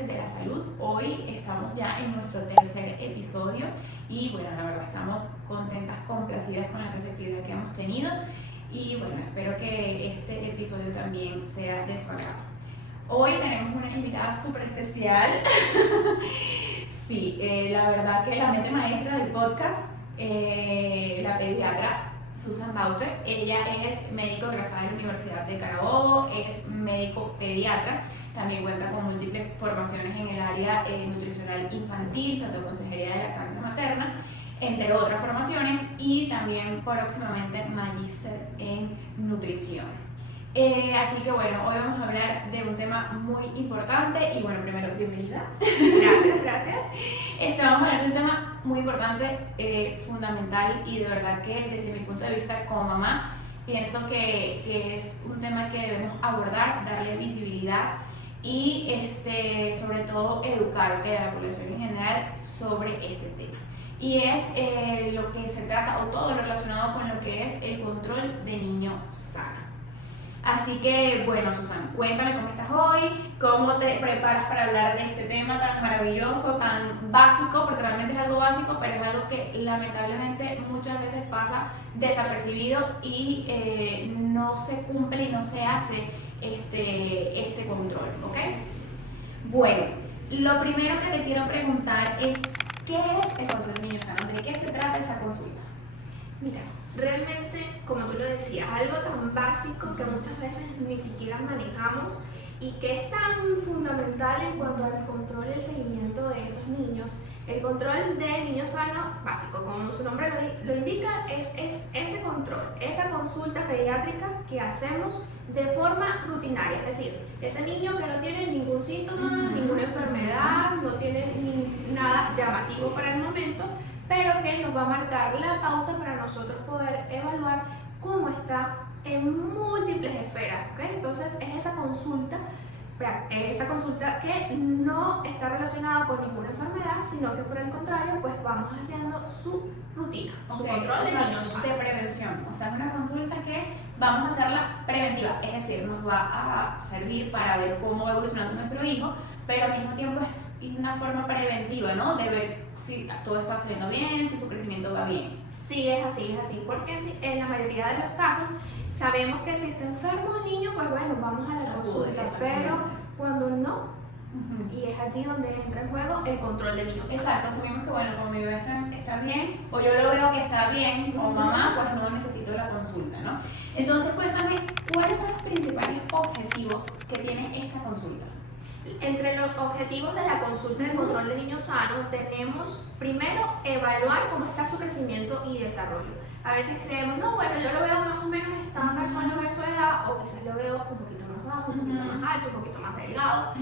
amantes de la salud. Hoy estamos ya en nuestro tercer episodio y bueno, la verdad estamos contentas, complacidas con la receptividad que hemos tenido y bueno, espero que este episodio también sea de su agrado. Hoy tenemos una invitada súper especial. Sí, la verdad que la mente maestra del podcast, la pediatra Susan Bauter. Ella es médico egresada de la Universidad de Carabobo, es médico pediatra, también cuenta con múltiples formaciones en el área nutricional infantil, tanto consejería de lactancia materna, entre otras formaciones, y también próximamente magíster en nutrición. Así que bueno, hoy vamos a hablar de un tema muy importante y bueno, primero, bienvenida. Gracias. Vamos a hablar de un tema muy importante, fundamental y de verdad que desde mi punto de vista como mamá pienso que es un tema que debemos abordar, darle visibilidad y sobre todo educar a la población en general sobre este tema. Y es lo que se trata o todo lo relacionado con lo que es el control de niño sano. Así que, bueno, Susan, cuéntame cómo estás hoy, cómo te preparas para hablar de este tema tan maravilloso, tan básico, porque realmente es algo básico, pero es algo que lamentablemente muchas veces pasa desapercibido y no se cumple y no se hace este control, ¿ok? Bueno, lo primero que te quiero preguntar es, ¿qué es el control de niño sano? ¿De qué se trata esa consulta? Mira, realmente, como tú lo decías, algo tan básico que muchas veces ni siquiera manejamos y que es tan fundamental en cuanto al control y el seguimiento de esos niños. El control de niño sano, básico, como su nombre lo indica, es ese control, esa consulta pediátrica que hacemos de forma rutinaria. Es decir, ese niño que no tiene ningún síntoma, ninguna enfermedad, no tiene nada llamativo para el momento, pero que nos va a marcar la pauta para nosotros poder evaluar cómo está en múltiples esferas, ¿ok? Entonces es esa consulta que no está relacionada con ninguna enfermedad, sino que por el contrario, pues vamos haciendo su rutina, su control de niños sanos. De prevención, o sea, es una consulta que vamos a hacerla preventiva, es decir, nos va a servir para ver cómo va evolucionando nuestro hijo, pero al mismo tiempo es una forma preventiva, ¿no? De ver si todo está saliendo bien, si su crecimiento va bien. Sí, es así, porque en la mayoría de los casos sabemos que si está enfermo el niño, pues bueno, vamos a la consulta, pero cuando no, y es allí donde entra en juego el control de niños. Exacto, asumimos que bueno, como mi bebé está bien, o yo lo veo que está bien, como mamá, pues no necesito la consulta, ¿no? Entonces cuéntame, ¿cuáles son los principales objetivos que tiene esta consulta? Entre los objetivos de la consulta de control de niños sanos tenemos primero evaluar cómo está su crecimiento y desarrollo. A veces creemos, no, bueno, yo lo veo más o menos estándar con los de su edad, o quizás lo veo un poquito más bajo, un poquito más alto, un poquito más delgado.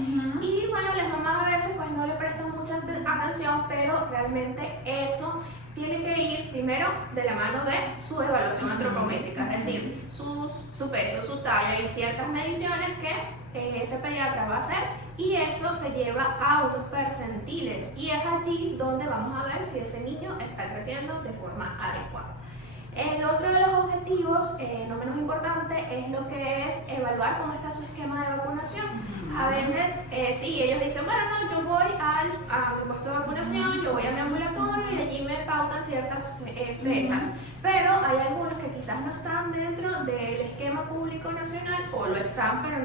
Y bueno, las mamás a veces pues no le prestan mucha atención, pero realmente eso tiene que ir primero de la mano de su evaluación antropométrica, es decir, su peso, su talla y ciertas mediciones que ese pediatra va a hacer, y eso se lleva a unos percentiles y es allí donde vamos a ver si ese niño está creciendo de forma adecuada. El otro de los objetivos, no menos importante, es lo que es evaluar cómo está su esquema de vacunación. A veces, sí, ellos dicen, bueno, no, yo voy a mi puesto de vacunación, yo voy a mi ambulatorio y allí me pautan ciertas fechas. Pero hay algunos que quizás no están dentro del esquema público nacional, o lo están, pero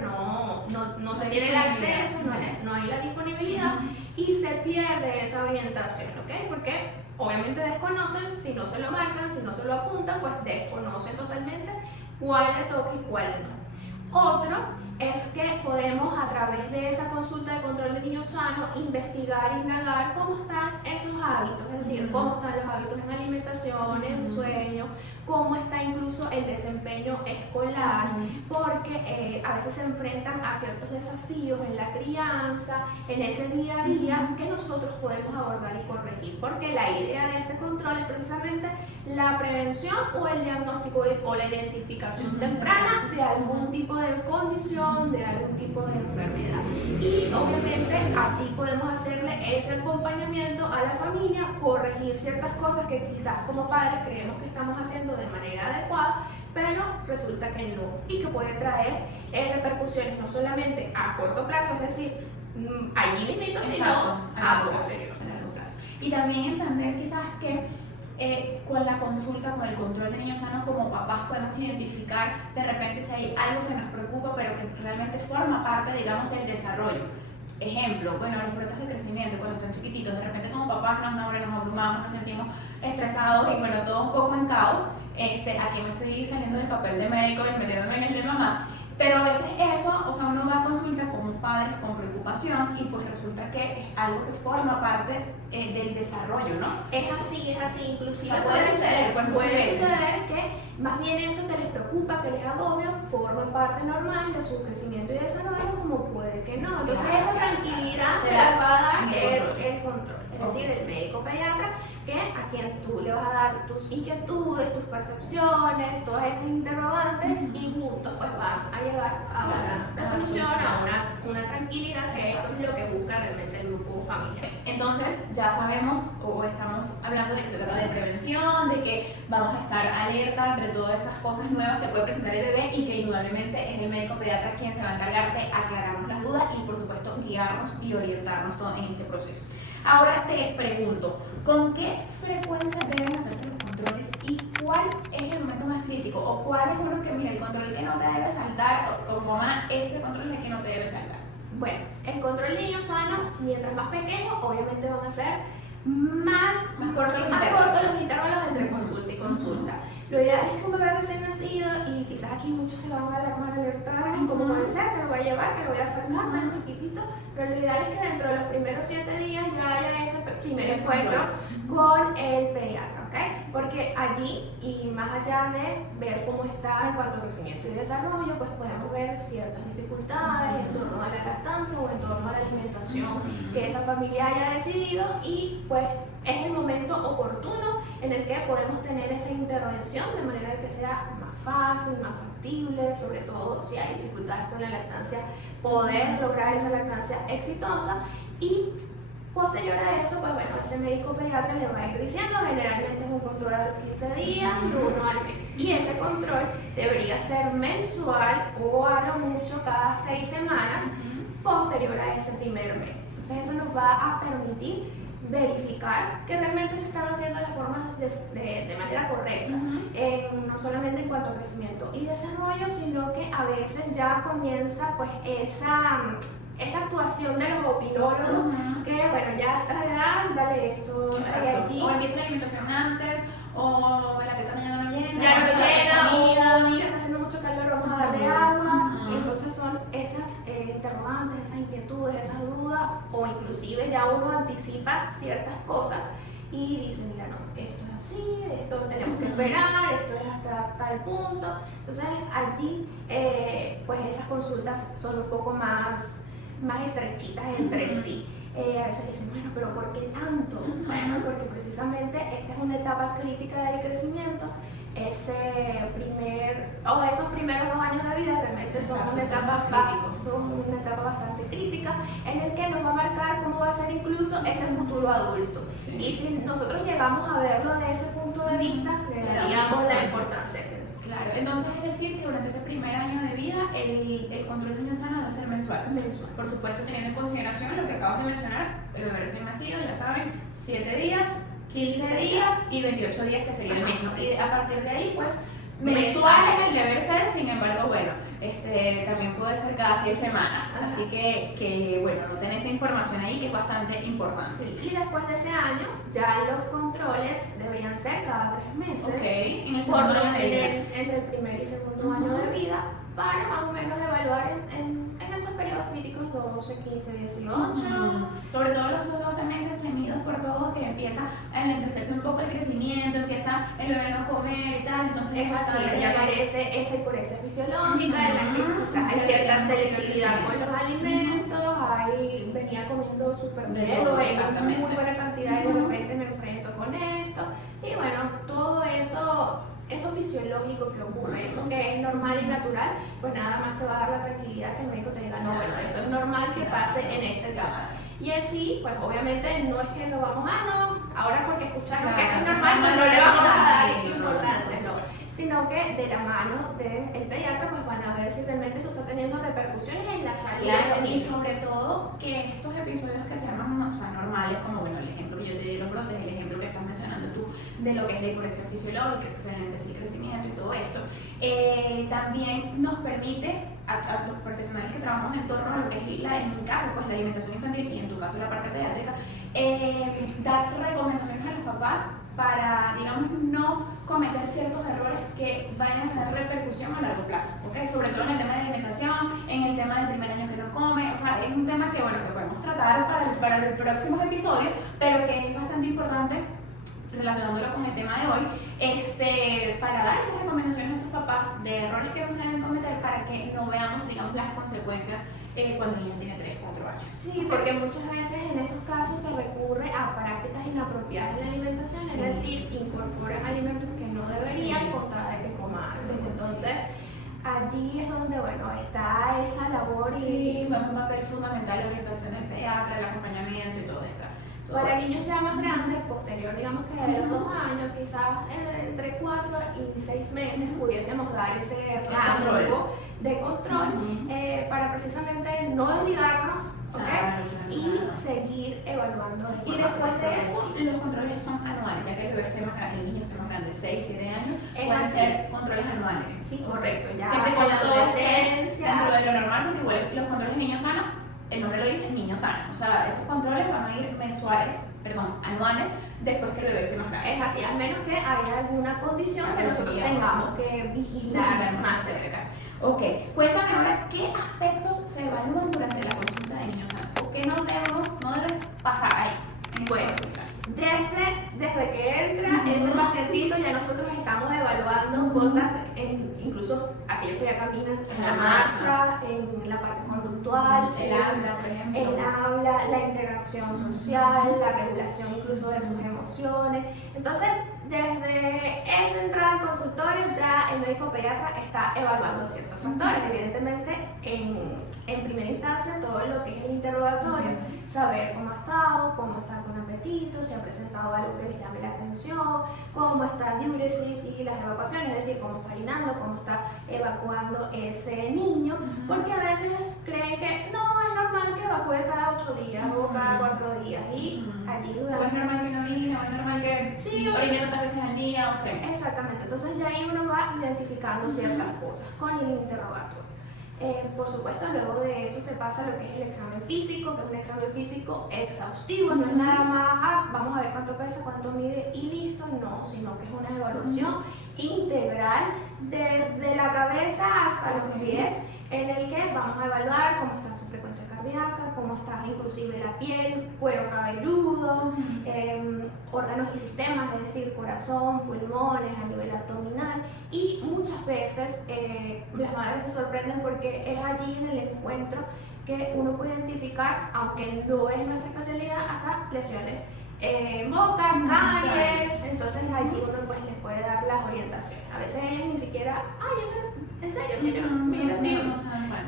no se tiene el acceso, no hay la disponibilidad, y se pierde esa orientación, ¿ok? Porque obviamente desconocen, si no se lo marcan, si no se lo apuntan, pues desconocen totalmente cuál le toca y cuál no. Otro es que podemos, a través de esa consulta de control de niño sano, investigar, indagar cómo están esos hábitos, es decir, cómo están los hábitos en alimentación, en sueño, cómo está incluso el desempeño escolar, porque a veces se enfrentan a ciertos desafíos en la crianza, en ese día a día, que nosotros podemos abordar y corregir, porque la idea de este control es precisamente la prevención o el diagnóstico o la identificación temprana de algún tipo de condición, de algún tipo de enfermedad. Y obviamente aquí podemos hacerle ese acompañamiento a la familia, corregir ciertas cosas que quizás como padres creemos que estamos haciendo de manera adecuada, pero resulta que no, y que puede traer repercusiones no solamente a corto plazo, es decir, allí mismito, sino Exacto, a posterior. a largo plazo. Y también entender quizás que con la consulta, con el control de niños sanos, como papás podemos identificar de repente si hay algo que nos preocupa, pero que realmente forma parte, digamos, del desarrollo. Ejemplo, bueno, los brotes de crecimiento cuando están chiquititos, de repente como papás nos abrumamos, nos sentimos estresados y bueno, todo un poco en caos. Aquí me estoy saliendo del papel de médico y metiéndome en el de mamá. Pero a veces eso, o sea, uno va a consulta como padres con preocupación y pues resulta que es algo que forma parte del desarrollo, ¿no? Es así, inclusive O sea, puede suceder, pues, muchas puede veces. suceder que más bien eso que les preocupa, que les agobia, forma parte normal de su crecimiento y desarrollo, como puede que no. Entonces Claro. esa tranquilidad se Claro. la va a dar El es control. el control, es decir, el médico pediatra, que a quien tú le vas a dar tus inquietudes, tus percepciones, todas esas interrogantes y juntos pues van a llegar a una resolución, a una tranquilidad, que eso es lo que busca realmente el grupo familiar. Entonces ya sabemos o estamos hablando de que se trata de prevención, de que vamos a estar alerta entre todas esas cosas nuevas que puede presentar el bebé y que indudablemente es el médico pediatra quien se va a encargar de aclararnos las dudas y por supuesto guiarnos y orientarnos todo en este proceso. Ahora te pregunto, ¿con qué frecuencia deben hacerse los controles y cuál es el momento más crítico? ¿O cuál es uno que, mira, el control que no te debe saltar, o como mamá, este control es el que no te debe saltar? Bueno, el control de niños sanos, mientras más pequeños, obviamente van a ser más cortos los intervalos entre consulta y consulta. Lo ideal es que un bebé recién nacido, y quizás aquí muchos se van a alertar, como puede ser, que lo voy a llevar, que lo voy a sacar tan chiquitito, pero lo ideal es que dentro de los primeros 7 días ya haya ese primer encuentro con el pediatra, ¿ok? Porque allí, y más allá de ver cómo está en cuanto a crecimiento y desarrollo, pues podemos ver ciertas dificultades en torno a la lactancia o en torno a la alimentación que esa familia haya decidido, y pues es el momento oportuno en el que podemos tener esa intervención de manera que sea más fácil, más factible, sobre todo si hay dificultades con la lactancia, poder lograr esa lactancia exitosa. Y posterior a eso, pues bueno, ese médico pediatra le va a ir diciendo, generalmente es un control a los 15 días y uno al mes. Y ese control debería ser mensual o a lo mucho cada 6 semanas posterior a ese primer mes. Entonces eso nos va a permitir verificar que realmente se están haciendo las formas de manera correcta, no solamente en cuanto a crecimiento y desarrollo, sino que a veces ya comienza pues esa actuación de los opinólogos, que bueno, ya a esta edad, dale esto, allí. O empieza la alimentación antes, o la teta ya no lo llena. Ya no lo llena, comida. o mira, está haciendo mucho calor, vamos a darle agua. Y entonces son esas interrogantes, esas inquietudes, esas dudas, o inclusive ya uno anticipa ciertas cosas y dice, mira, no, esto es así, esto tenemos que esperar, esto es hasta tal punto. Entonces allí, pues esas consultas son un poco más estrechitas entre sí. A veces dicen, bueno, pero ¿por qué tanto? Bueno, porque precisamente esta es una etapa crítica del crecimiento. Esos primeros 2 años de vida realmente son una etapa bastante crítica, en el que nos va a marcar cómo va a ser incluso ese futuro adulto. Sí. Y si nosotros llegamos a verlo de ese punto de vista, le daríamos la importancia que Claro, entonces es decir que durante ese primer año de vida el control de niño sano debe ser mensual. Por supuesto, teniendo en consideración lo que acabas de mencionar, el bebé recién nacido, ya saben, 7 días, 15 días y 28 días que sería el mes, ¿no? Y a partir de ahí, pues, mensual es el deber ser, sin embargo, bueno, también puede ser cada 6 semanas, así que bueno, no tenés esa información ahí que es bastante importante. Sí. Y después de ese año, ya los controles deberían ser cada 3 meses. Ok, en el Por segundo lo año de vida. entre el primer y segundo año de vida, para más o menos evaluar en esos periodos críticos 12, 15, 18. Sobre todo los 12 meses temidos por todos, que empieza a enlentecerse un poco el crecimiento, empieza el bebé a no comer y tal, entonces Es así, ahí aparece esa hiporesia fisiológica, en la que quizás hay cierta selectividad con los alimentos, ahí venía comiendo súper bien, o en muy buena cantidad y de repente me enfrento con esto. Y bueno, todo eso fisiológico que ocurre, eso que es normal y natural, pues nada más te va a dar la tranquilidad que el médico te diga, no, bueno, esto es normal que pase en esta etapa. Y así, pues obviamente no es que lo vamos a, no, ahora porque escuchamos que eso es normal, pues no le vamos a dar importancia, no. sino que de la mano del pediatra pues van a ver si realmente eso está teniendo repercusiones en la salud de ese Claro, y niño. sobre todo que estos episodios que se llaman, o sea, normales, como bueno, el ejemplo que yo te di de los brotes, el ejemplo que estás mencionando tú de lo que es la hiporexia fisiológica, excelente sí, crecimiento y todo esto, también nos permite a los profesionales que trabajamos en torno a lo que es en mi caso, pues la alimentación infantil y en tu caso la parte pediátrica, dar recomendaciones a los papás para, digamos, no cometer ciertos errores que vayan a tener repercusión a largo plazo, ¿okay? Sobre todo en el tema de alimentación, en el tema del primer año que no come, o sea, es un tema que, bueno, que podemos tratar para el próximo episodio, pero que es bastante importante relacionándolo con el tema de hoy, para dar esas recomendaciones a esos papás de errores que no se deben cometer para que no veamos, digamos, las consecuencias cuando el niño tiene 3 o 4 años. Sí, porque muchas veces en esos casos se recurre a prácticas inapropiadas en la alimentación, es decir, incorporan alimentos que no deberían con tal de que coma algo. Entonces, allí es donde, bueno, está esa labor. Sí, juega un papel fundamental la orientación del pediatra, el acompañamiento y todo esto. Para niños ya más grandes, posterior, digamos que de los 2 años, quizás entre 4 y 6 meses, pudiésemos dar ese rango de control para precisamente no desligarnos, ¿okay? Y seguir evaluando. Y después de eso, los controles son anuales, ya que el bebé esté más grande, el niño esté más grande, 6, 7 años, pueden ser controles anuales. Sí, correcto, ya siempre en con la adolescencia. Dentro de lo normal, porque igual los controles de niños sanos, el nombre lo dice, niño sano. O sea, esos controles van a ir anuales, después que el bebé esté más grande. Es así, a menos que haya alguna condición que nosotros tengamos que vigilar más cerca. Ok, cuéntame ahora qué aspectos se evalúan durante la consulta de niños sanos o qué no debe pasar ahí. Bueno, desde que entra ese pacientito ya nosotros estamos evaluando cosas, incluso aquellos que ya caminan en la marcha, en la parte conductual, el habla, por ejemplo. El habla, la integración social, la regulación incluso de sus emociones. Entonces, desde esa entrada al consultorio ya el médico pediatra está evaluando ciertos factores. Evidentemente, en primera instancia, todo lo que es el interrogatorio, saber cómo ha estado, cómo está con apetito, si ha presentado algo que le llame la atención, cómo está diuresis y las evacuaciones, es decir, cómo está orinando, cómo está evacuando ese niño, porque a veces creen que no, es normal que evacúe cada 8 días o cada 4 días y allí durante... O es normal que no orine, o es normal que sí, orine tantas veces al día, ok. Exactamente, entonces ya ahí uno va identificando ciertas cosas con el interrogatorio. Por supuesto, luego de eso se pasa a lo que es el examen físico, que es un examen físico exhaustivo, no es nada más, vamos a ver cuánto pesa, cuánto mide y listo, no, sino que es una evaluación integral desde la cabeza hasta los pies, en el que vamos a evaluar cómo está su frecuencia cardíaca, cómo está inclusive la piel, cuero cabelludo, órganos y sistemas, es decir, corazón, pulmones, a nivel abdominal, y muchas veces las madres se sorprenden porque es allí en el encuentro que uno puede identificar, aunque no es nuestra especialidad, hasta lesiones boca, caries, entonces allí uno pues les puede dar las orientaciones. A veces ellas ni siquiera, en serio, mira, sí,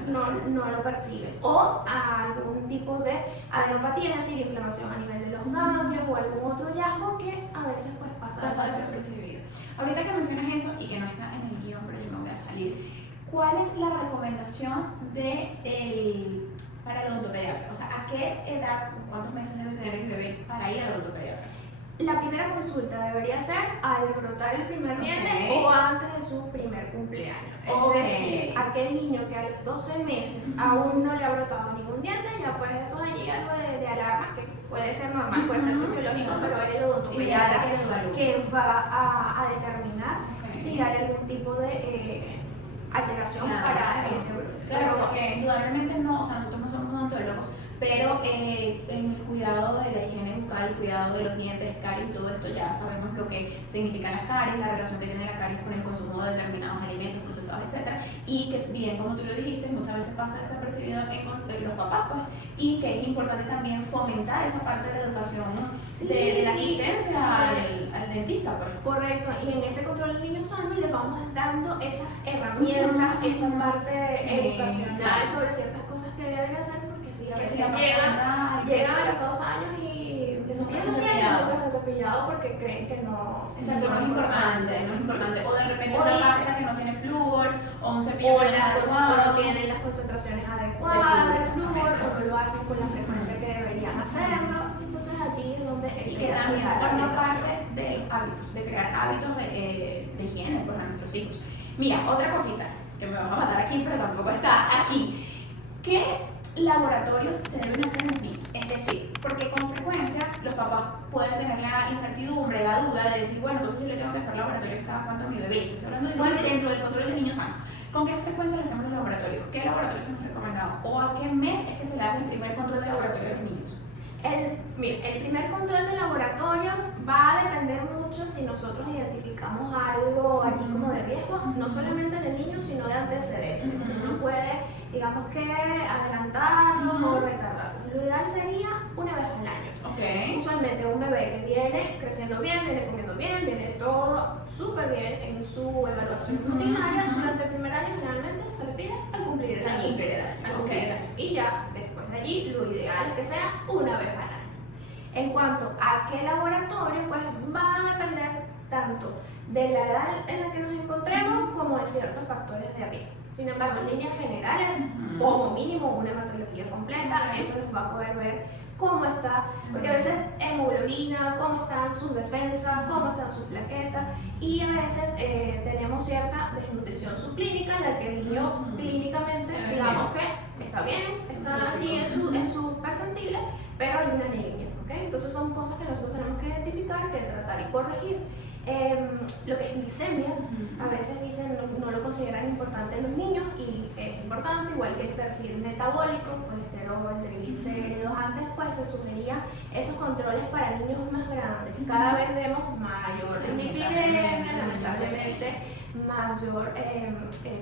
no lo perciben. O algún tipo de adenopatía, es decir, inflamación a nivel de los ganglios o algún otro hallazgo que a veces pues pasa desapercibido. Ahorita que mencionas eso y que no está en el guión, pero yo me voy a salir, ¿cuál es la recomendación para el odontopediatra? O sea, ¿a qué edad, cuántos meses debe tener el bebé para ir al odontopediatra? La primera consulta debería ser al brotar el primer diente o antes de su primer cumpleaños. Es decir, aquel niño que a los 12 meses aún no le ha brotado ningún diente, ya pues eso allí algo de alarma que puede ser normal, puede ser fisiológico, pero es el odontopediatra que va a determinar si hay algún tipo de alteración para ese brote. Claro, porque indudablemente no, o sea, nosotros no somos odontólogos, pero en el cuidado de la higiene bucal, el cuidado de los dientes, caries y todo esto, ya sabemos lo que significan las caries, la relación que tiene la caries con el consumo de determinados alimentos procesados, etc. Y que bien, como tú lo dijiste, muchas veces pasa desapercibido en los papás, pues, y que es importante también fomentar esa parte de la educación de la asistencia al dentista, pues. Correcto, y en ese control del niño sano le vamos dando esas herramientas, esa parte educacional sobre ciertas cosas que deben hacer, porque si a veces llegan a los 2 años y de su nunca se hace cepillado porque creen que no. Exacto, no es importante, no es importante. O de repente O una dice- pasta que no tiene flúor, o un cepillo O que no es adecuado. no tienen las concentraciones adecuadas de flúor, o no lo hacen con la frecuencia que deberían hacerlo. Entonces allí es donde Y que también forma parte de los hábitos, de crear hábitos de higiene pues, a nuestros hijos. Mira, otra cosita, que me van a matar aquí, pero tampoco está aquí. ¿Qué laboratorios se deben hacer en los niños? Es decir, porque con frecuencia los papás pueden tener la incertidumbre, la duda de decir, bueno, entonces yo le tengo que hacer laboratorios cada cuánto a mi bebé. Estoy hablando igual dentro del control del niño sano. ¿Con qué frecuencia le hacemos los laboratorios? ¿Qué laboratorios son recomendados? ¿O a qué mes es que se le hace el primer control de laboratorio a los niños? El primer control de laboratorios va a depender mucho si nosotros identificamos algo allí como de riesgo, no solamente en el niño, sino de antecedentes. Uno puede, digamos que, adelantarlo o retardarlo. Lo ideal sería una vez al año. Ok. Usualmente un bebé que viene creciendo bien, viene comiendo bien, viene todo súper bien en su evaluación rutinaria, durante el primer año generalmente se le pide al cumplir el año. Y ya, después de allí, lo ideal es que sea una vez al año. En cuanto a qué laboratorio, pues va a depender tanto de la edad en la que nos encontremos como de ciertos factores de riesgo. Sin embargo, en líneas generales, como mínimo una hematología completa, eso nos va a poder ver cómo está, porque a veces hemoglobina, cómo están sus defensas, cómo están sus plaquetas, y a veces tenemos cierta desnutrición subclínica, en la que el niño clínicamente, digamos que está bien, está allí en sus percentiles, pero hay una anemia, ¿ok? Entonces son cosas que nosotros tenemos que identificar, que tratar y corregir. Lo que es glicemia, a veces dicen no lo consideran importante en los niños y es importante, igual que el perfil metabólico, colesterol, triglicéridos. Antes pues se sugerían esos controles para niños más grandes. Cada vez vemos mayor dislipidemia, lamentablemente mayor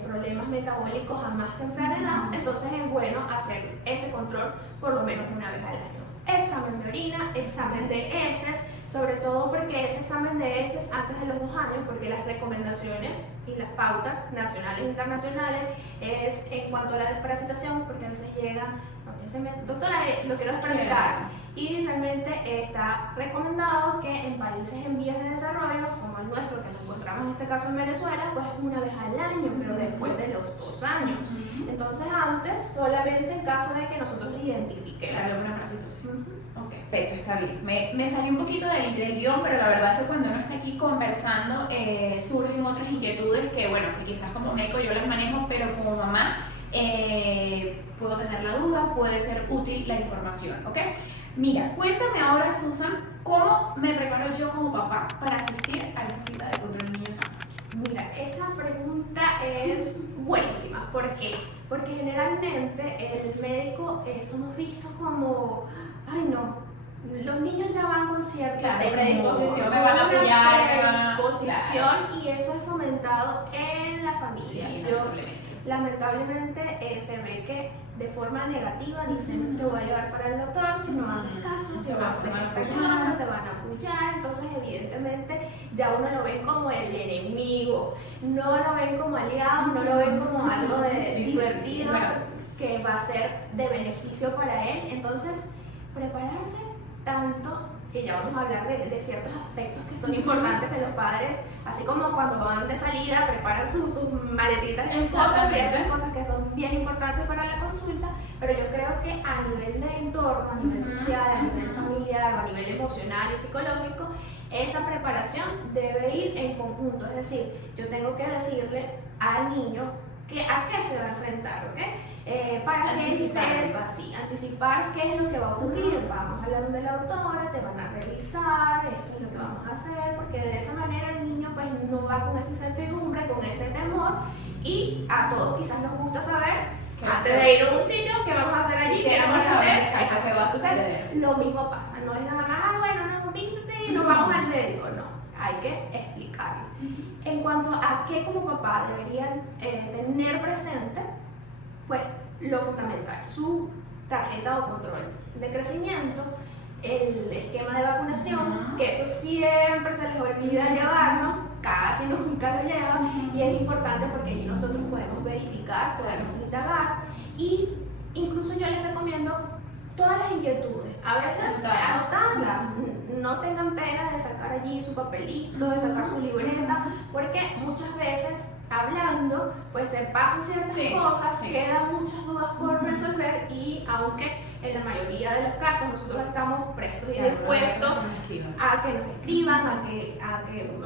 problemas metabólicos a más temprana edad, entonces es bueno hacer ese control por lo menos una vez al año. Examen de orina, examen de heces, sobre todo porque ese examen de heces antes de los 2 años, porque las recomendaciones y las pautas nacionales e internacionales es en cuanto a la desparasitación, porque a veces llega, doctora, lo quiero desparasitar, y realmente está recomendado que en países en vías de desarrollo, como el nuestro, que nos encontramos en este caso en Venezuela, pues una vez al año, pero después de los 2 años. Entonces antes, solamente en caso de que nosotros identifiquemos. Darle una parasitación. Ok, perfecto, está bien. Me salió un poquito del guión, pero la verdad es que cuando uno está aquí conversando surgen otras inquietudes que, bueno, que quizás como médico yo las manejo, pero como mamá puedo tener la duda, puede ser útil la información, ¿ok? Mira, cuéntame ahora, Susan, ¿cómo me preparo yo como papá para asistir a esa cita de control de niños sanos? Mira, esa pregunta es buenísima. ¿Por qué? Porque generalmente el médico somos vistos como, ay no, los niños ya van con cierta predisposición, me van a apoyar, predisposición, y eso es fomentado en la familia. Sí, lamentablemente se ve que de forma negativa dicen te voy a llevar para el doctor si no haces caso, si no haces esta cosa, te van a apoyar. Entonces evidentemente ya uno lo ven como el enemigo, no lo ven como aliado, no lo ven como algo de divertido que va a ser de beneficio para él. Entonces prepararse tanto, que ya vamos a hablar de ciertos aspectos que son importantes de los padres, así como cuando van de salida, preparan sus maletitas de cosas, ciertas cosas que son bien importantes para la consulta, pero yo creo que a nivel de entorno, a nivel social, a nivel familiar, a nivel emocional y psicológico, esa preparación debe ir en conjunto, es decir, yo tengo que decirle al niño a qué se va a enfrentar, ¿ok? Para que sepa, anticipar qué es lo que va a ocurrir. Vamos a hablar de la autora, te van a revisar, esto es lo que vamos a hacer, porque de esa manera el niño pues no va con esa incertidumbre, con ese temor, y a todos quizás nos gusta saber, antes de ir a un sitio, qué vamos a hacer allí, qué vamos a hacer, qué va a suceder. Lo mismo pasa, no es nada más, bueno, no, vístete y nos vamos al médico, no, hay que explicarlo. En cuanto a qué como papá deberían tener presente, pues lo fundamental, su tarjeta o control de crecimiento, el esquema de vacunación, que eso siempre se les olvida llevarlo, casi nunca lo llevan, y es importante porque allí nosotros podemos verificar, podemos indagar, y incluso yo les recomiendo todas las inquietudes, a veces hasta no tengan pena de allí su papelito, de sacar su libreta, porque muchas veces hablando, pues se pasan ciertas cosas, quedan muchas dudas por resolver y aunque en la mayoría de los casos nosotros estamos prestos y dispuestos a que nos escriban, a que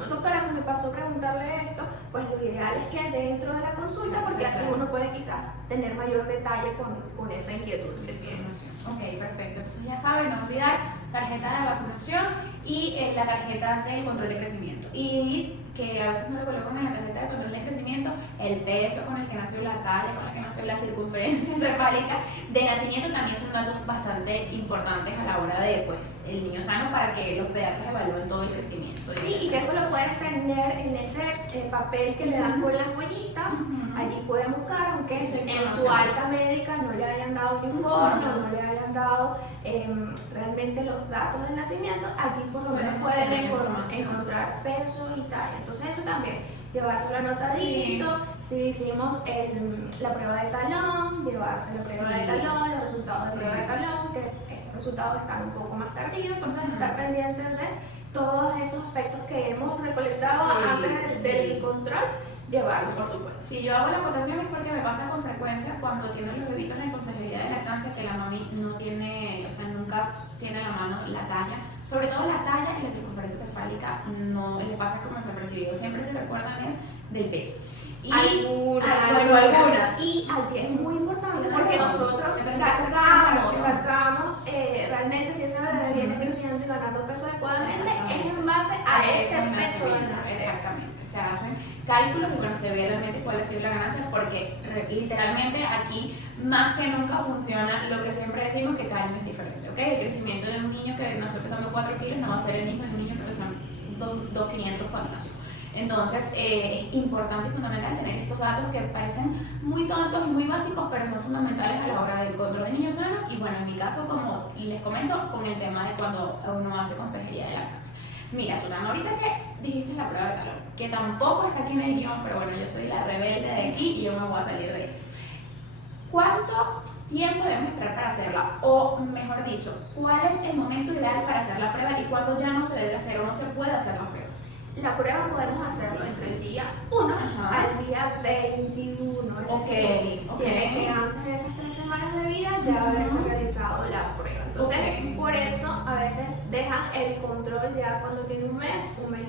doctora, se me pasó preguntarle esto, pues lo ideal es que dentro de la consulta, porque así uno puede quizás tener mayor detalle con esa inquietud que tiene. Ok, perfecto. Entonces ya saben, no olvidar tarjeta de vacunación y la tarjeta de control de crecimiento. Y que a veces no lo colocan en la tarjeta de control de crecimiento, el peso con el que nació, la talla con la que nació, la circunferencia cefálica de nacimiento también son datos bastante importantes a la hora de, pues, el niño sano para que los pediatras evalúen todo el crecimiento. Sí, y que eso lo puedes tener en ese papel que le dan con las huellitas. Allí pueden buscar, aunque en su alta médica no le hayan dado un informe, no le hayan dado realmente los datos del nacimiento, allí por lo menos pueden encontrar peso y talla. Entonces eso también, llevárselo anotadito, si hicimos la prueba de talón, llevarse la prueba de talón, los resultados de prueba de talón, que estos resultados están un poco más tardíos, entonces estar pendientes de todos esos aspectos que hemos recolectado antes del control, llevarlo, por supuesto. Si yo hago la acotación es porque me pasa con frecuencia cuando tienen los bebitos en consejería de lactancia que la mami no tiene, o sea, nunca tiene a la mano la talla, sobre todo la talla y la circunferencia cefálica no le pasa como desapercibido, siempre se recuerdan es del peso. Y algunas. Y allí es muy importante porque nosotros sacamos realmente si ese bebé viene creciendo y ganando peso adecuadamente, es en base a ese peso de nacer. Exactamente, se hacen cálculos y bueno, se ve realmente cuál ha sido la ganancia porque literalmente aquí más que nunca funciona lo que siempre decimos que cada niño es diferente, ¿ok? El crecimiento de un niño que nació pesando 4 kilos no va a ser el mismo de un niño que pesó 2,500 cuando nació. Entonces es importante y fundamental tener estos datos que parecen muy tontos y muy básicos, pero son fundamentales a la hora del control de niños sanos y bueno, en mi caso, como les comento, con el tema de cuando uno hace consejería de lactancia. Mira, Zulana, ahorita que dijiste la prueba de talón, que tampoco está aquí en el guión, pero bueno, yo soy la rebelde de aquí y yo me voy a salir de esto. ¿Cuánto tiempo debemos esperar para hacerla? O mejor dicho, ¿cuál es el momento ideal para hacer la prueba y cuándo ya no se debe hacer o no se puede hacer la prueba? La prueba podemos hacerlo entre el día 1 al día 21. Tiene que antes de esas 3 semanas de vida ya haberse realizado la prueba. Entonces, por eso a veces dejan el control ya cuando tiene un mes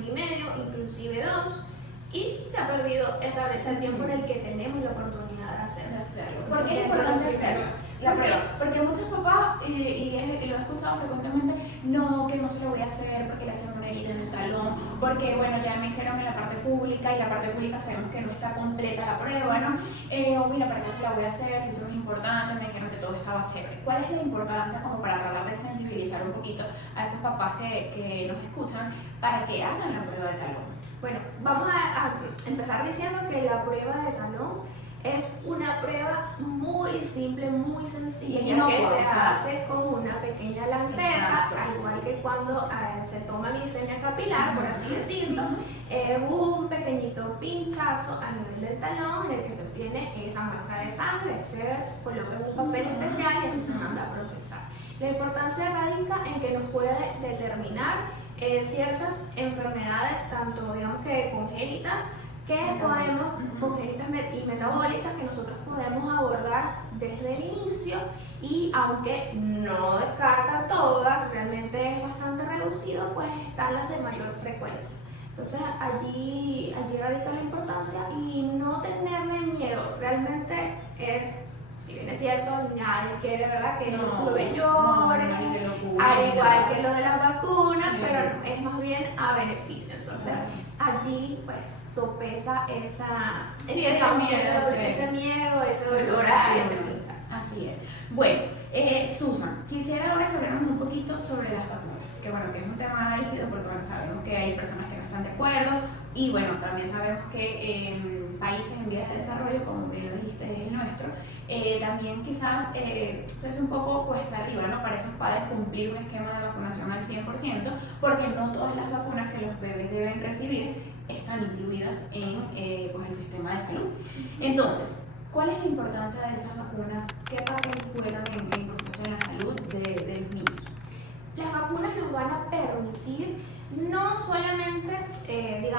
y medio, inclusive 2, y se ha perdido esa brecha de tiempo en el que tenemos la oportunidad de hacerlo. ¿Por qué es importante hacerlo? La prueba, porque muchos papás, y lo he escuchado frecuentemente, no, que no se lo voy a hacer porque le hacen una herida en el talón, porque bueno, ya me hicieron en la parte pública y la parte pública sabemos que no está completa la prueba, ¿no? O mira, ¿para qué se la voy a hacer? Si eso no es importante, me dijeron que todo estaba chévere. ¿Cuál es la importancia como para tratar de sensibilizar un poquito a esos papás que nos escuchan para que hagan la prueba de talón? Bueno, vamos a empezar diciendo que la prueba de talón es una prueba muy simple, muy sencilla, que se hace con una pequeña lanceta, al igual que cuando se toma glicemia capilar, por así decirlo, un pequeñito pinchazo a nivel del talón en el que se obtiene esa muestra de sangre, se coloca en un papel especial y eso se manda a procesar. La importancia radica en que nos puede determinar ciertas enfermedades, tanto digamos que congénitas, congénitas y metabólicas que nosotros podemos abordar desde el inicio y aunque no descarta todas, realmente es bastante reducido, pues están las de mayor frecuencia. Entonces allí radica la importancia y no tenerle miedo, realmente es, si bien es cierto, nadie quiere, ¿verdad?, que su bebé llore, al igual que lo de las vacunas, pero es más bien a beneficio. Entonces allí pues sopesa ese miedo, ese dolor a ese pinchazo. Así es. Bueno, Susan, quisiera ahora que habláramos un poquito sobre las vacunas, que bueno, que es un tema álgido porque bueno, sabemos que hay personas que no están de acuerdo y bueno, también sabemos que países en vías de desarrollo, como bien lo dijiste, es el nuestro, también quizás se hace un poco cuesta arriba, ¿no?, para esos padres cumplir un esquema de vacunación al 100%, porque no todas las vacunas que los bebés deben recibir están incluidas en pues el sistema de salud. Entonces, ¿cuál es la importancia de esas vacunas? ¿Qué papel juegan por supuesto, en la salud de los niños? Las vacunas nos van a permitir no solo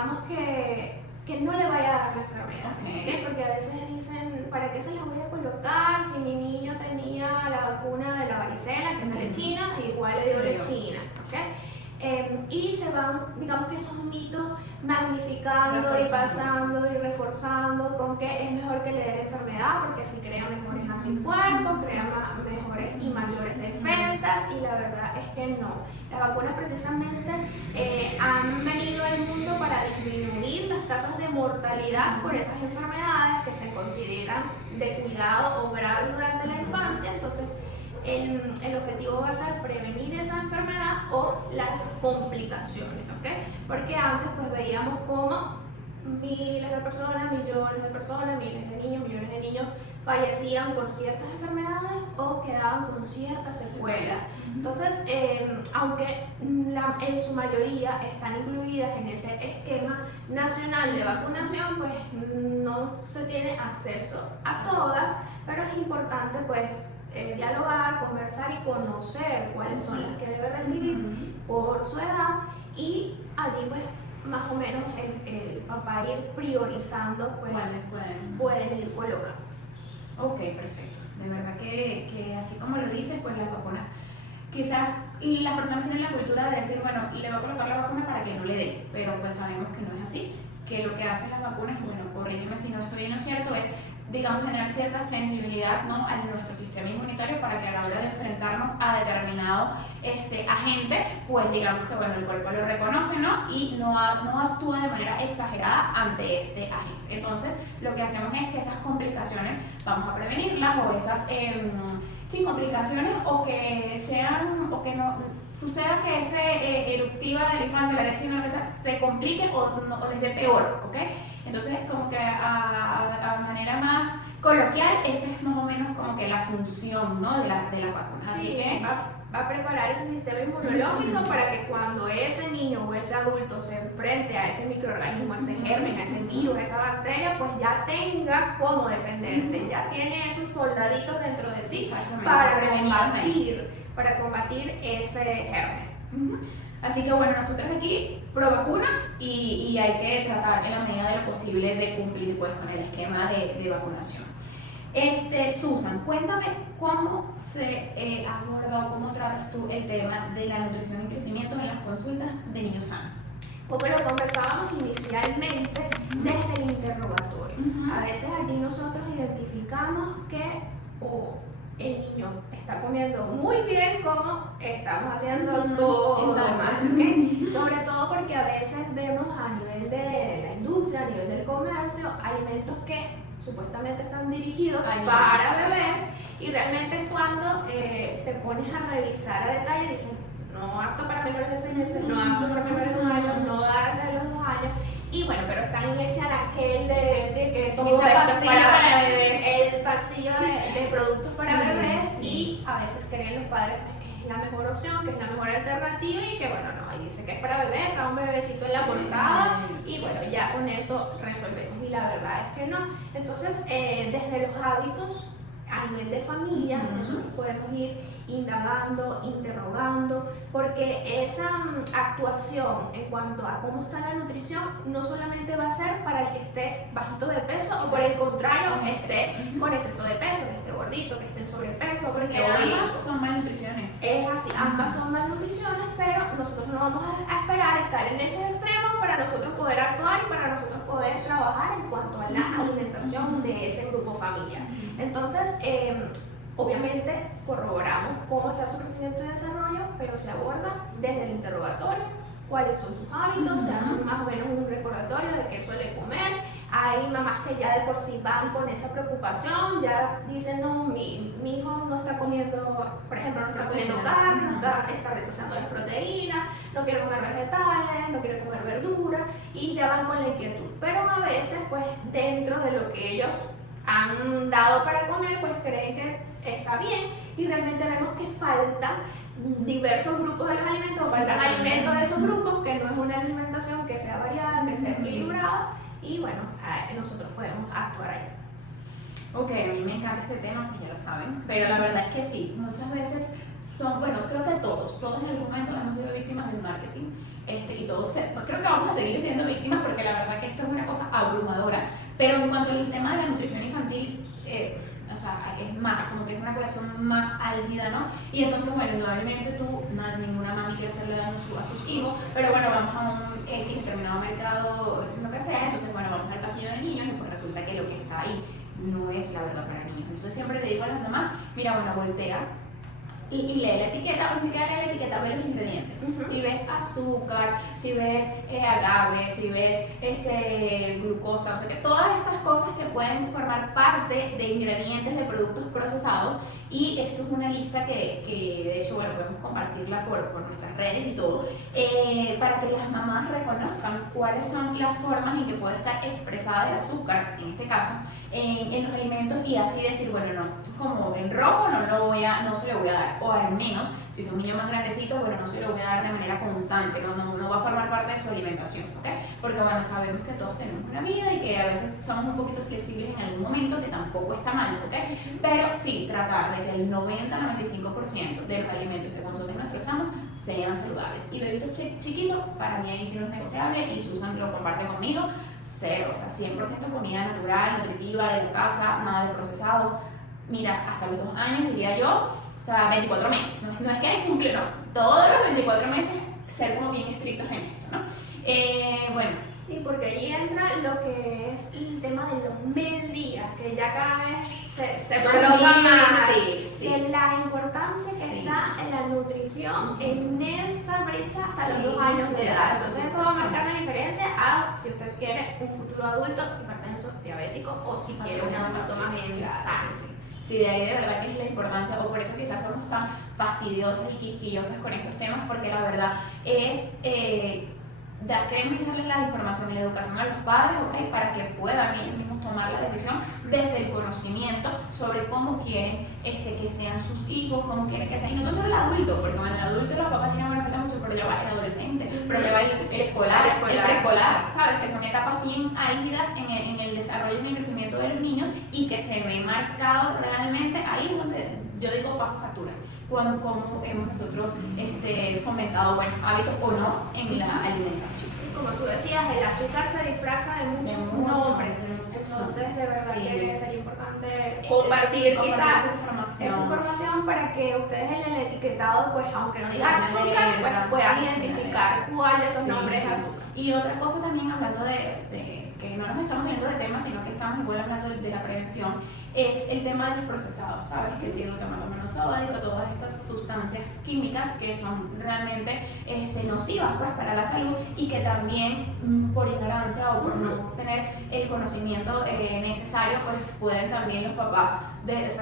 digamos que no le vaya a dar la enfermedad. Okay. ¿Okay? Porque a veces dicen, ¿para qué se la voy a colocar si mi niño tenía la vacuna de la varicela, que es de lechina, igual le dio lechina? ¿Okay? Y se van, digamos que esos mitos magnificando y pasando y reforzando con que es mejor que le dé la enfermedad porque así crea mejores anticuerpos, crea mejores y mayores defensas, y la verdad es que no. Las vacunas precisamente han venido al mundo para disminuir las tasas de mortalidad por esas enfermedades que se consideran de cuidado o graves durante la infancia. Entonces el objetivo va a ser prevenir esa enfermedad o las complicaciones, ¿ok? Porque antes pues veíamos cómo miles de personas, millones de personas, miles de niños, millones de niños fallecían por ciertas enfermedades o quedaban con ciertas secuelas. Entonces, aunque en su mayoría están incluidas en ese esquema nacional de vacunación, pues no se tiene acceso a todas, pero es importante pues dialogar, conversar y conocer cuáles son las que debe recibir por su edad, y allí pues más o menos el papá ir priorizando pues pueden ir colocando. Ok, perfecto. De verdad que así como lo dices, pues las vacunas, quizás las personas tienen la cultura de decir, bueno, le voy a colocar la vacuna para que no le dé, pero pues sabemos que no es así, que lo que hacen las vacunas, bueno, corrígeme si no estoy en lo cierto, es, digamos, generar cierta sensibilidad, ¿no?, a nuestro sistema inmunitario para que a la hora de enfrentarnos a determinado agente, pues digamos que bueno, el cuerpo lo reconoce, ¿no?, y no actúa de manera exagerada ante este agente. Entonces, lo que hacemos es que esas complicaciones vamos a prevenirlas, o esas sin complicaciones, o que sean, o que no suceda que ese eruptiva de la infancia, la lechina, se complique o les dé peor, ¿ok? Entonces, como que a manera más coloquial, esa es más o menos como que la función, ¿no?, de las vacunas. Así Sí, que va a preparar ese sistema inmunológico para que cuando ese niño o ese adulto se enfrente a ese microorganismo, a ese germen, a ese virus, a esa bacteria, pues ya tenga cómo defenderse, ya tiene esos soldaditos dentro de sí para combatir ese germen. Así que bueno, nosotros aquí pro vacunas, y hay que tratar en la medida de lo posible de cumplir pues con el esquema de vacunación. Susan, cuéntame cómo se aborda o cómo tratas tú el tema de la nutrición y crecimiento en las consultas de niños sanos. Como lo conversábamos inicialmente desde el interrogatorio. A veces allí nosotros identificamos que el niño está comiendo muy bien, como estamos haciendo todo mal, ¿okay? Sobre todo porque a veces vemos a nivel de la industria, a nivel del comercio, alimentos que supuestamente están dirigidos para bebés, y realmente cuando te pones a revisar a detalle dicen no apto para menores de 6 meses, no apto para menores de 1 año, no dar de los 2 años, y bueno, pero están en ese anaquel de que todo esto para bebés, el pasillo de productos para bebés, y a veces creen los padres que es la mejor opción, que es la mejor alternativa, y que bueno, no, ahí dice que es para bebés, trae un bebecito en la portada, y bueno, ya con eso resolvemos, y la verdad es que no. Entonces, desde los hábitos a nivel de familia, nosotros podemos ir indagando, interrogando, porque esa actuación en cuanto a cómo está la nutrición no solamente va a ser para el que esté bajito de peso, o por el contrario esté con exceso de peso, que esté gordito, que esté en sobrepeso, porque ambas son malnutriciones. Es así, ambas son malnutriciones, pero nosotros no vamos a esperar estar en esos extremos para nosotros poder actuar y para nosotros poder trabajar en cuanto a la alimentación de ese grupo familiar. Entonces, obviamente corroboramos cómo está su crecimiento y desarrollo, pero se aborda desde el interrogatorio cuáles son sus hábitos, se hace más o menos un recordatorio de qué suele comer. Hay mamás que ya de por sí van con esa preocupación, ya dicen, no, mi hijo no está comiendo, por ejemplo, no está comiendo carne, no está rechazando las proteínas, no quiere comer vegetales, no quiere comer verduras, y ya van con la inquietud. Pero a veces, pues, dentro de lo que ellos han dado para comer, pues creen que está bien, y realmente vemos que faltan diversos grupos de los alimentos, faltan alimentos de esos grupos, que no es una alimentación que sea variada, que sea equilibrada, y bueno, nosotros podemos actuar ahí. Ok, a mí me encanta este tema, pues ya lo saben, pero la verdad es que sí, muchas veces bueno, creo que todos en algún momento hemos hemos sido víctimas del marketing, y todos, creo que vamos a seguir siendo víctimas porque la verdad que esto es una cosa abrumadora, pero en cuanto al tema de la nutrición infantil, o sea, es más, como que es una población más álgida, ¿no? Y entonces, bueno, indudablemente ninguna mami quiere hacerle daño a sus hijos, pero bueno, vamos a un X determinado mercado, lo que sea, entonces, bueno, vamos al pasillo de niños y pues resulta que lo que está ahí no es la verdad para niños. Entonces siempre te digo a las mamás, mira, bueno, voltea y lee la etiqueta, o ni siquiera lee la etiqueta, ve los ingredientes. Si ves azúcar, si ves agave, si ves glucosa, o sea que todas estas cosas que pueden formar parte de ingredientes de productos procesados, y esto es una lista que de hecho, bueno, podemos compartirla por nuestras redes y todo, para que las mamás reconozcan cuáles son las formas en que puede estar expresada el azúcar, en este caso, en los alimentos, y así decir, bueno, no, esto es como en rojo, no se le voy a dar, o al menos, si son niños más grandecitos, bueno, no se lo voy a dar de manera constante, no va a formar parte de su alimentación, ¿ok? Porque bueno, sabemos que todos tenemos una vida y que a veces somos un poquito flexibles en algún momento, que tampoco está mal, ¿ok? Pero sí, tratar de que el 90-95% de los alimentos que consumen nuestros chamos sean saludables. Y bebitos chiquitos, para mí ahí sí no es negociable, y Susan lo comparte conmigo, cero, o sea, 100% comida natural, nutritiva, de la casa, nada de procesados. Mira, hasta los 2 años diría yo, o sea, 24 meses, no es que hay cumple, no, todos los 24 meses ser como bien estrictos en esto, ¿no? Bueno. Sí, porque allí entra lo que es el tema de los mediodías, que ya cada vez se prolonga más. Sí. Que la importancia que está en la nutrición en esa brecha hasta los 2 años de edad. Entonces eso va a marcar la diferencia a si usted quiere un futuro adulto hipertenso, diabético, o si quiere un adulto más bien sano. Sí, de ahí de verdad que es la importancia, o por eso quizás somos tan fastidiosas y quisquillosas con estos temas, porque la verdad es, queremos darle la información y la educación a los padres, ¿ok? Para que puedan ellos mismos tomar la decisión desde el conocimiento sobre cómo quieren que sean sus hijos, cómo quieren que sean, y no solo el adulto, porque bueno, el adulto los papás tienen una falta mucho, pero ya va el adolescente, pero ya va el escolar, el preescolar, ¿sabes? Que son etapas bien álgidas en el desarrollo y en el crecimiento de los niños, y que se ve marcado realmente, ahí es donde yo digo pasa factura, cómo hemos nosotros fomentado buenos hábitos o no en la alimentación. Como tú decías, el azúcar se disfraza de muchos nombres. Entonces, de verdad sí, que sería importante compartir quizás esa esa información para que ustedes en el etiquetado, pues aunque no diga azúcar, pues puedan identificar cuál de esos nombres es azúcar. Y otra cosa también, hablando de que no nos estamos saliendo de tema, sino que estamos igual hablando de la prevención, es el tema de los procesados, ¿sabes? Que si el glutamato monosódico, todas estas sustancias químicas que son realmente nocivas pues, para la salud, y que también por ignorancia o por no tener el conocimiento necesario, pues pueden también los papás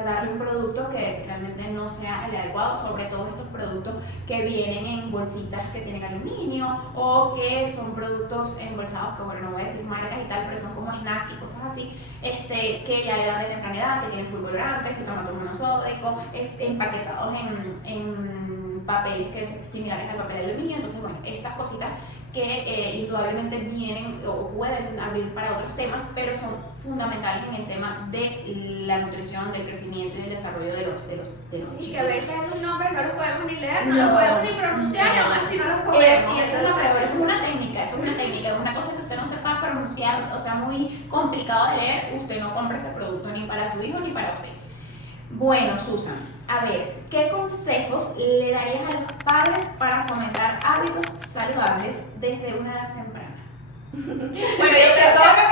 darle un producto que realmente no sea el adecuado, sobre todo estos productos que vienen en bolsitas que tienen aluminio, o que son productos embolsados, que bueno, no voy a decir marcas y tal, pero son como snack y cosas así, que ya le dan de temprana edad, que tienen fulgurantes, glutamato monosódico, empaquetados en papeles que es similares al papel de aluminio. Entonces, bueno, estas cositas que indudablemente vienen o pueden abrir para otros temas, pero son fundamentales en el tema de la nutrición, del crecimiento y del desarrollo de los chicos. Y que a veces los nombres no los podemos ni leer, no los podemos ni pronunciar, y aún así no los podemos. Y eso es lo peor, eso es una técnica, es una cosa que usted no sepa pronunciar, o sea, muy complicado de leer, usted no compra ese producto ni para su hijo ni para usted. Bueno, Susan, a ver, ¿qué consejos le darías a los padres para fomentar hábitos saludables desde una edad temprana? Bueno, yo creo que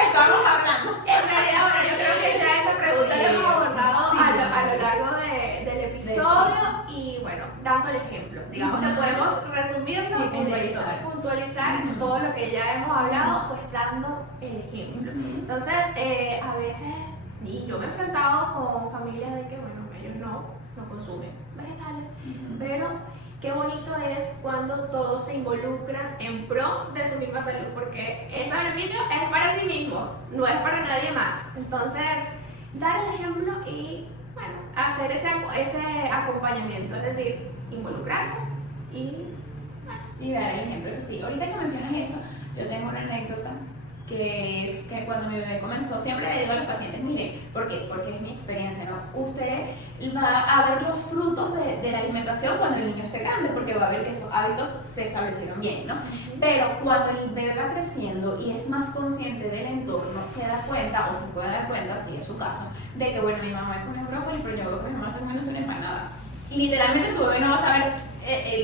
estamos hablando. En realidad, bueno, yo creo que ya esa pregunta la hemos abordado a lo largo del episodio, y bueno, dando el ejemplo. Digamos que podemos resumirlo, puntualizar todo lo que ya hemos hablado, pues dando el ejemplo. Entonces, a veces, y yo me he enfrentado con familias de que, bueno, ellos no consumen vegetales, pero qué bonito es cuando todos se involucran en pro de su misma salud, porque ese beneficio es para sí mismos, no es para nadie más. Entonces, dar el ejemplo y, bueno, hacer ese acompañamiento, es decir, involucrarse y dar el ejemplo. Eso sí, ahorita que mencionas eso, yo tengo una anécdota que es que cuando mi bebé comenzó, siempre le digo a los pacientes, mire, ¿por qué? Porque es mi experiencia, ¿no? Usted va a ver los frutos de la alimentación cuando el niño esté grande, porque va a ver que esos hábitos se establecieron bien, ¿no? Pero cuando el bebé va creciendo y es más consciente del entorno, se da cuenta, o se puede dar cuenta, si es su caso, de que, bueno, mi mamá me pone brócoli, pero yo veo que mi mamá está comiendo una empanada. Y literalmente su bebé no va a saber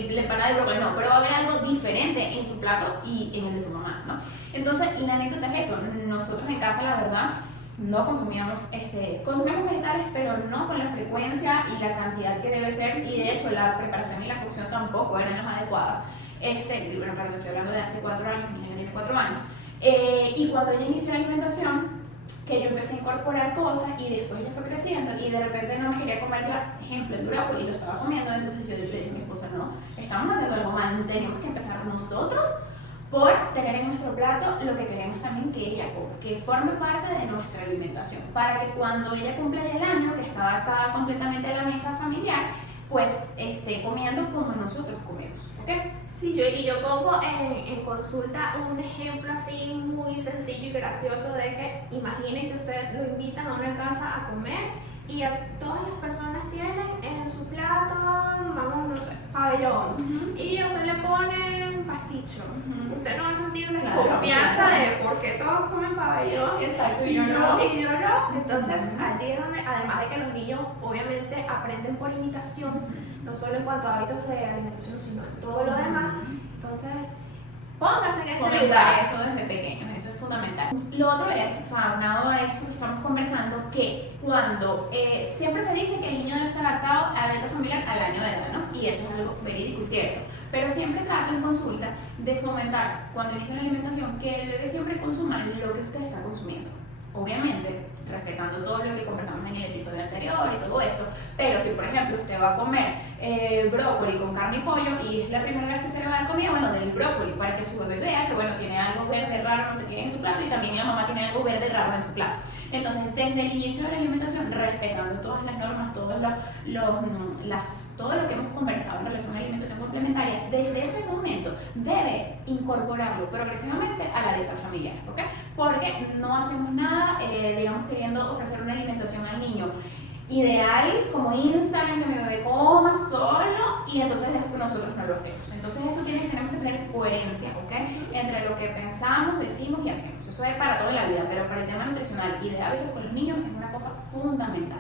la empanada de brócoli, no, pero va a haber algo diferente en su plato y en el de su mamá, ¿no? Entonces, la anécdota es eso. Nosotros en casa, la verdad, no consumíamos, consumíamos vegetales, pero no con la frecuencia y la cantidad que debe ser, y de hecho la preparación y la cocción tampoco eran las adecuadas. Bueno, claro, estoy hablando de hace 4 años, mi hija tiene 4 años. Y cuando ella inició la alimentación, que yo empecé a incorporar cosas y después ella fue creciendo y de repente no me quería comer yo, ejemplo, el brócoli, lo estaba comiendo, entonces yo le dije a mi esposa, no, estamos haciendo algo mal, tenemos que empezar nosotros por tener en nuestro plato lo que queremos también que ella coma, que forme parte de nuestra alimentación, para que cuando ella cumpla ya el año, que está adaptada completamente a la mesa familiar, pues esté comiendo como nosotros comemos, ¿ok? Sí, yo pongo en consulta un ejemplo así muy sencillo y gracioso de que imaginen que ustedes lo invitan a una casa a comer y todas las personas tienen en su plato, vamos, no sé, pabellón, y a usted le ponen pasticho. Usted no va a sentir desconfianza de por qué todos comen pabellón. Exacto, y yo no. Entonces, allí es donde, además de que los niños obviamente aprenden por imitación, no solo en cuanto a hábitos de alimentación, sino en todo lo demás. Entonces, pónganse en ese lugar. Eso desde pequeños, eso es fundamental. Lo otro es, o sea, aunado a esto que estamos conversando, que cuando siempre se dice que el niño debe estar adaptado a la dieta familiar al año de edad, ¿no? Y eso es algo verídico y cierto. Pero siempre trato en consulta de fomentar, cuando inicia la alimentación, que el bebé siempre consuma lo que usted está consumiendo. Obviamente, respetando todo lo que conversamos en el episodio anterior y todo esto, pero si por ejemplo usted va a comer brócoli con carne y pollo y es la primera vez que usted le va a dar comida, bueno, del brócoli, para que su bebé vea que bueno, tiene algo verde raro, no sé qué en su plato, y también la mamá tiene algo verde raro en su plato. Entonces, desde el inicio de la alimentación, respetando todas las normas, todo lo que hemos conversado en relación a la alimentación complementaria, desde ese momento debe incorporarlo progresivamente a la dieta familiar, ¿ok? Porque no hacemos nada, digamos, queriendo ofrecer una alimentación al niño ideal, como Instagram, que mi bebé coma solo, y entonces después nosotros no lo hacemos. Entonces eso tenemos que tener coherencia, ¿ok? Entre lo que pensamos, decimos y hacemos. Eso es para toda la vida, pero para el tema nutricional y de hábitos con los niños es una cosa fundamental.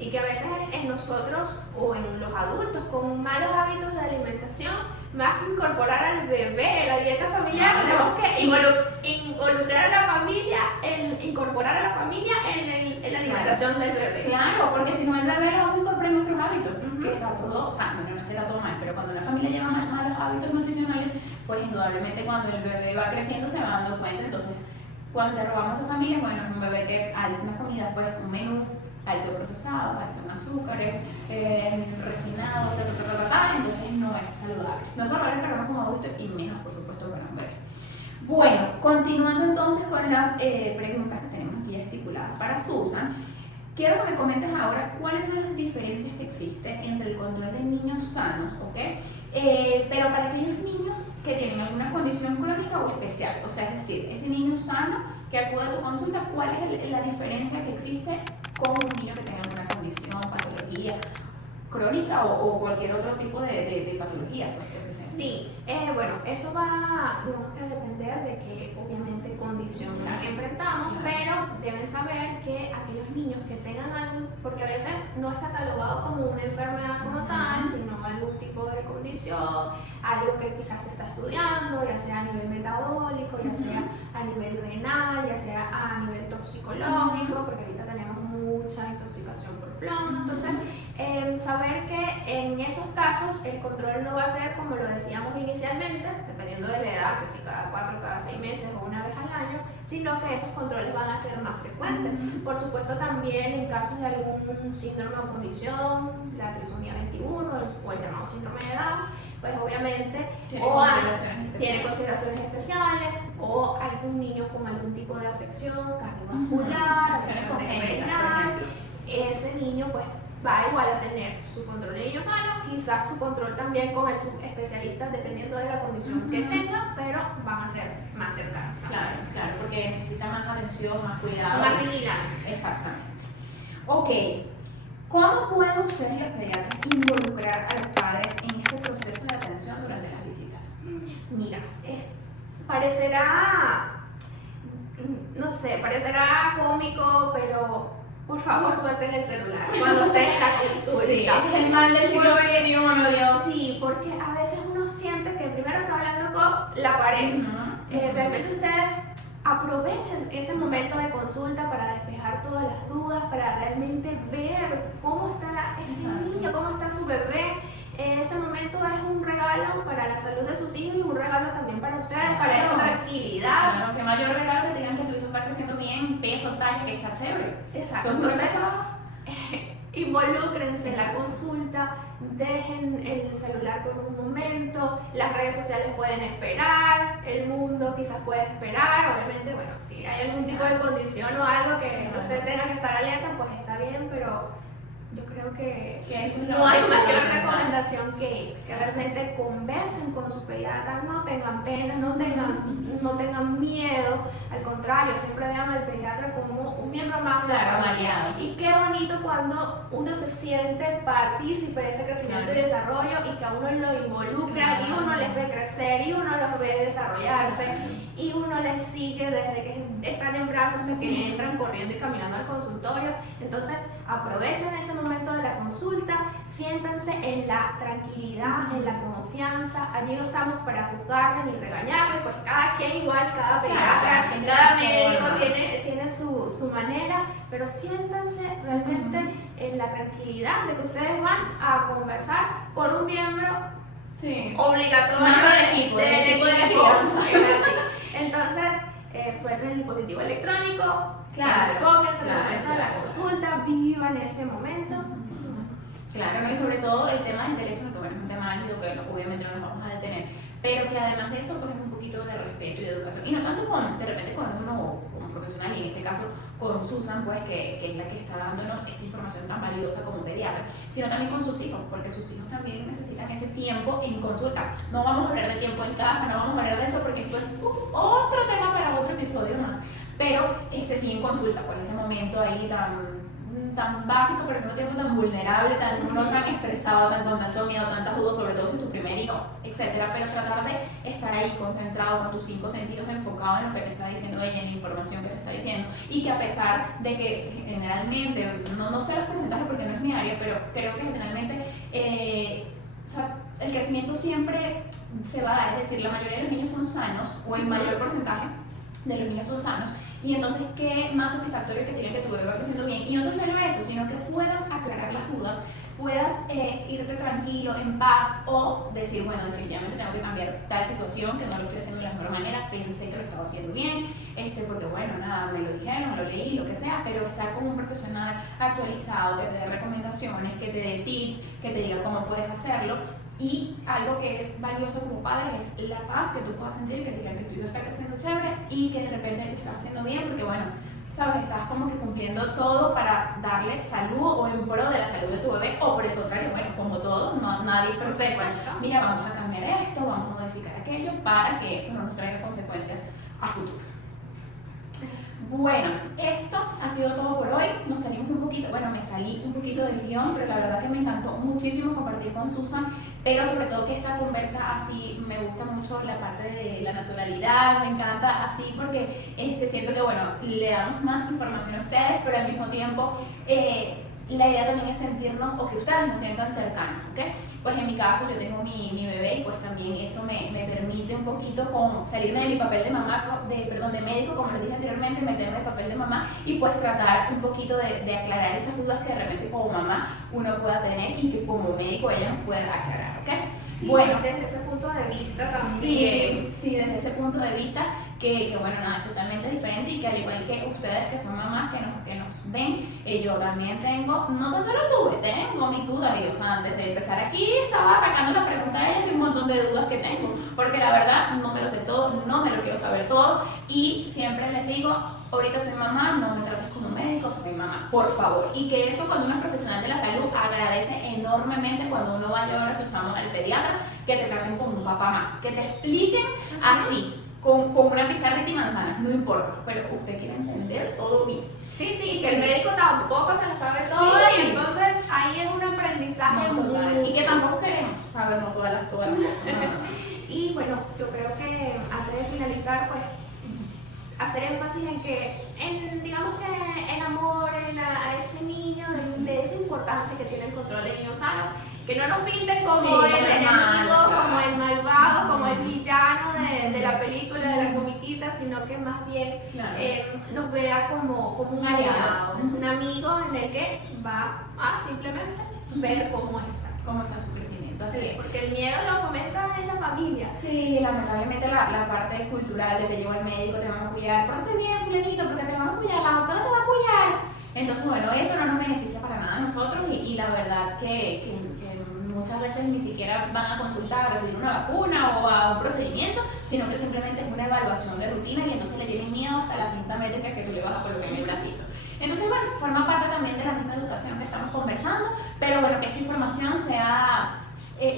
Y que a veces en nosotros o en los adultos con malos hábitos de alimentación, más que incorporar al bebé en la dieta familiar, tenemos que involucrar a la familia, incorporar a la familia en la alimentación del bebé. Claro, porque si no el bebé lo vamos a incorporar en nuestros hábitos, que está todo, o sea, no es que está todo mal, pero cuando la familia lleva malos hábitos nutricionales, pues indudablemente cuando el bebé va creciendo se va dando cuenta. Entonces, cuando interrogamos a esa familia, bueno, es un bebé que hay una comida, pues un menú alto procesado, alto en azúcares, refinado, entonces no es saludable. No es saludable para uno como adulto y menos, por supuesto, para un bebé. Bueno, continuando entonces con las preguntas que tenemos aquí estipuladas para Susan, quiero que me comentes ahora cuáles son las diferencias que existen entre el control de niños sanos, ¿ok? Pero para aquellos niños que tienen alguna condición crónica o especial, o sea, es decir, ese niño sano que acude a tu consulta, ¿cuál es la diferencia que existe con un niño que tenga alguna condición, patología crónica o cualquier otro tipo de patología? Sí, bueno, eso va, digamos que a depender de qué, obviamente, condición enfrentamos, pero deben saber que aquellos niños que tengan algo, porque a veces no es catalogado como una enfermedad como tal, sino algún tipo de condición, algo que quizás se está estudiando, ya sea a nivel metabólico, ya sea a nivel renal, ya sea a nivel toxicológico, porque ahorita tenemos mucha intoxicación por plomo. Entonces, saber que en esos casos el control no va a ser como lo decíamos inicialmente, dependiendo de la edad, que si cada 4, cada 6 meses o una vez al año, sino que esos controles van a ser más frecuentes. Por supuesto, también en casos de algún síndrome o condición, la trisomía 21 o el llamado síndrome de Down, pues obviamente tiene consideraciones especiales, o algún niño con algún tipo de afección cardiovascular, afección renal, ese niño pues va igual a tener su control de niño sano, quizás su control también con el subespecialista dependiendo de la condición que tenga, pero van a ser más cercanos. Claro, claro, porque necesita más atención, más cuidado. Más vigilancia. Exactamente. Ok, ¿cómo pueden ustedes los pediatras involucrar a los padres en este proceso de atención durante las visitas? Mira, parecerá, no sé, parecerá cómico, pero por favor suelten el celular cuando estén en la consulta. Sí, ese es el mal del siglo XXI, no Dios. Sí, porque a veces uno siente que primero está hablando con la pared. Realmente ustedes aprovechen ese momento de consulta para despejar todas las dudas, para realmente ver cómo está ese niño, cómo está su bebé. Ese momento es un regalo para la salud de sus hijos y un regalo también para ustedes, para esa tranquilidad. Claro, que mayor regalo que te digan que tu hijo va creciendo bien, peso, talla, que está chévere. Exacto. Entonces, involúcrense en la consulta, dejen el celular por un momento, las redes sociales pueden esperar, el mundo quizás puede esperar, obviamente, bueno, si hay algún tipo de condición o algo que usted tenga que estar alerta, pues está bien, pero yo creo que eso es no hay mayor recomendación que esa, que realmente conversen con su pediatra, no tengan pena, no tengan miedo, al contrario, siempre vean al pediatra como un miembro más de la familia. Y qué bonito cuando uno se siente partícipe de ese crecimiento y desarrollo y que a uno lo involucra y uno les ve crecer y uno los ve desarrollarse y uno les sigue desde que están en brazos hasta que entran corriendo y caminando al consultorio. Entonces aprovechen ese momento de la consulta, siéntanse en la tranquilidad, en la confianza. Allí no estamos para juzgarle ni regañarle, pues cada quien igual, cada pediatra, cada médico tiene su manera, pero siéntanse realmente en la tranquilidad de que ustedes van a conversar con un miembro obligatorio del equipo de crianza. Entonces, suelten el dispositivo electrónico, claro, enfóquense en el momento de la consulta, vivan ese momento. Claro, ¿no? Y sobre todo el tema del teléfono, que bueno, es un tema árido que obviamente no nos vamos a detener, pero que además de eso pues es un poquito de respeto y de educación, y no tanto de repente con uno como profesional, y en este caso con Susan, pues que es la que está dándonos esta información tan valiosa como pediatra, sino también con sus hijos, porque sus hijos también necesitan ese tiempo en consulta. No vamos a hablar de tiempo en casa, no vamos a hablar de eso porque esto es otro tema para otro episodio más, pero sí en consulta, pues ese momento ahí tan básico, pero al mismo tiempo tan vulnerable, no tan estresado, con tanto miedo, tantas dudas, sobre todo si es tu primer hijo, etcétera, pero tratar de estar ahí concentrado con tus 5 sentidos, enfocado en lo que te está diciendo ella, en la información que te está diciendo, y que a pesar de que generalmente, no sé los porcentajes porque no es mi área, pero creo que generalmente el crecimiento siempre se va a dar, es decir, la mayoría de los niños son sanos, o el mayor porcentaje de los niños son sanos. Y entonces, qué más satisfactorio que tiene que tu bebé va creciendo bien. Y no tan solo eso, sino que puedas aclarar las dudas, puedas irte tranquilo, en paz, o decir, bueno, definitivamente tengo que cambiar tal situación, que no lo estoy haciendo de la mejor manera, pensé que lo estaba haciendo bien, porque bueno, nada, me lo dijeron, lo leí, lo que sea, pero estar con un profesional actualizado, que te dé recomendaciones, que te dé tips, que te diga cómo puedes hacerlo. Y algo que es valioso como padre es la paz que tú puedas sentir, que te digan que tu hijo está creciendo chévere y que de repente lo estás haciendo bien, porque bueno, sabes, estás como que cumpliendo todo para darle salud o en pro de la salud de tu bebé, o por el contrario, bueno, como todo, nadie es perfecto. Mira, vamos a cambiar esto, vamos a modificar aquello para que esto no nos traiga consecuencias a futuro. Bueno, esto ha sido todo por hoy. Nos salimos un poquito, me salí un poquito del guión, pero la verdad que me encantó muchísimo compartir con Susan, pero sobre todo que esta conversa así, me gusta mucho la parte de la naturalidad, me encanta así porque siento que le damos más información a ustedes, pero al mismo tiempo la idea también es sentirnos, o que ustedes nos sientan cercanos, ¿ok? Pues en mi caso yo tengo mi bebé y pues también eso me permite un poquito salirme de mi papel de mamá, de médico, como les dije anteriormente, meterme en el papel de mamá y pues tratar un poquito de aclarar esas dudas que de repente como mamá uno pueda tener y que como médico ella nos pueda aclarar, ¿ok? Sí, bueno, desde ese punto de vista también. Sí, desde ese punto de vista que es totalmente diferente, y que al igual que ustedes que son mamás que nos ven, yo también tengo, no tan solo tengo mis dudas, y antes de empezar aquí estaba atacando la pregunta de ellas y un montón de dudas que tengo, porque la verdad no me lo sé todo, no me lo quiero saber todo, y siempre les digo, ahorita soy mamá, no me trates como médico, soy mamá, por favor. Y que eso cuando uno es profesional de la salud agradece enormemente cuando uno va a llevar a sus chamos al pediatra, que te traten como un papá más, que te expliquen así, con una pizarra y manzanas, no importa, pero usted quiere entender todo bien. Sí, que el médico tampoco se lo sabe todo Sí. y entonces ahí es un aprendizaje muy... Y que tampoco queremos sabernos todas las cosas. Y bueno, yo creo que antes de finalizar, pues, hacer énfasis en que, digamos que enamoren a ese niño de esa importancia que tiene el control del niño sano, que no nos pinten como el enemigo, como el malvado, como el villano de la película, de la comiquita, sino que más bien nos vea como un aliado, un amigo en el que va a simplemente ver cómo está su crecimiento. Así es. Porque el miedo lo fomenta en la familia. Sí, lamentablemente la parte cultural de te llevo al médico, te van a cuidar, pórtate bien, fulanito, porque te van a cuidar, la doctora te va a cuidar. Entonces, bueno, eso no nos beneficia para nada a nosotros y la verdad que muchas veces ni siquiera van a consultar a recibir una vacuna o a un procedimiento, sino que simplemente es una evaluación de rutina y entonces le tienen miedo hasta la cinta métrica que tú le vas a colocar en el bracito. Entonces, bueno, forma parte también de la misma educación que estamos conversando, pero bueno, que esta información sea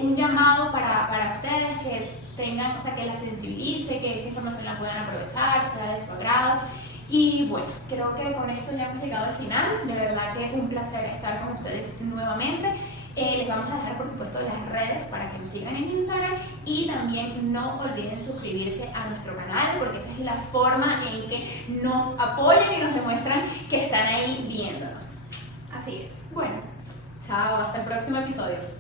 un llamado para ustedes, que tengan, o sea, que la sensibilice, que esta información la puedan aprovechar, sea de su agrado. Y bueno, creo que con esto ya hemos llegado al final. De verdad que es un placer estar con ustedes nuevamente. Les vamos a dejar, por supuesto, las redes para que nos sigan en Instagram y también no olviden suscribirse a nuestro canal porque esa es la forma en que nos apoyan y nos demuestran que están ahí viéndonos. Así es. Bueno, chao, hasta el próximo episodio.